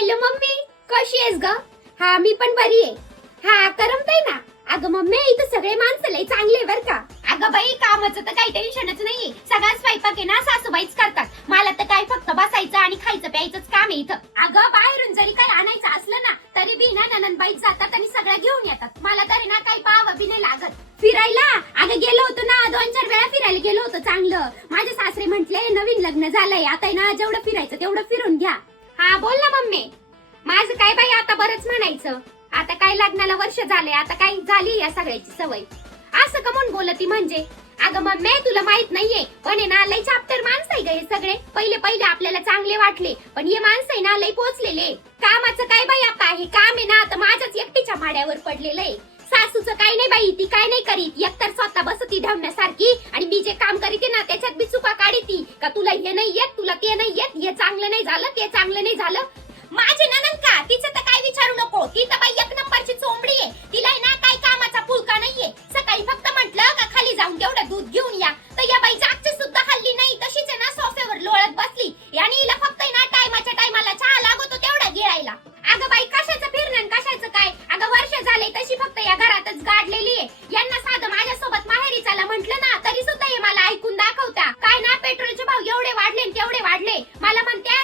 Hello mummy. कशी आहेस ग? हा मी पण बरी आहे. हा करमताय ना? अगं मम्मी इथं सगळे माणसं लय चांगले बर का. अगं बाई कामाचं तर काही टेन्शनच नाहीये. सगळा स्वयंपाक आहे ना सासूबाईच करतात. मला तर काय फक्त बसायचं आणि खायचं प्यायचंच काम आहे इथं. अगं बाहेरून जरी काही आणायचं असलं ना तरी बी ना ननंदबाईच जातात आणि सगळं घेऊन येतात. मला तरी ना काही पाहावं बी नाही लागत. फिरायला? अगं गेलो होतो ना दोन चार वेळा फिरायला गेलो होतो चांगलं. माझे सासरे म्हंटले नवीन लग्न झालंय. आता ना जेवढं फिरायचं तेवढं फिरून घ्या. हा बोल ना मम्मी. माझं काय बाई आता बरंच म्हणायचं. आता काय लग्नाला वर्ष झाले आता काय झाली या सगळ्याची सवय. असं का म्हणून बोलती म्हणजे. अगं मम्मी तुला माहीत नाहीये पण हे ना लय चाप्टर माणसं आहे ग हे सगळे. पहिले पहिले आपल्याला चांगले वाटले पण हे माणसं आहे ना लय पोचलेले. कामाचं काय बाई आता हे काम आहे ना आता माझ्याच एकटीच्या माड्यावर पडलेलं आहे. सासूचं काय नाही बाई ती काय नाही करीत एक तर स्वतः बसती ढावण्यासारखी आणि मी जे काम करीते ना त्याच्यात मी चुका काढीती. का तुला हे नाही येत तुला ते नाही येत हे चांगलं नाही झालं ते चांगलं नाही झालं? माझे ननन का? तिचं तर काय विचारू नको. ती तर बाई एक नंबरची चोंबडी आहे. तिला ना काय कामाचा पुलका नाहीये. सकाळी फक्त म्हंटल का खाली जाऊन तेवढं दूध घेऊन या. तर या बाई जागची सुद्धा हल्ली नाही. तशीच आहे ना सोफेवर लोळत बसली. आणि हिला फक्त ना टायमाच्या टायमाला चहा लागतो तेवढा गिळायला. अगं बाई नाही तशी फक्त या घरातच गाडलेली आहे? यांना साधं माझ्यासोबत माहेरी चाला म्हंटल ना तरी सुद्धा हे मला ऐकून दाखवता. काय ना पेट्रोलचे भाव एवढे वाढले तेवढे वाढले. मला म्हणते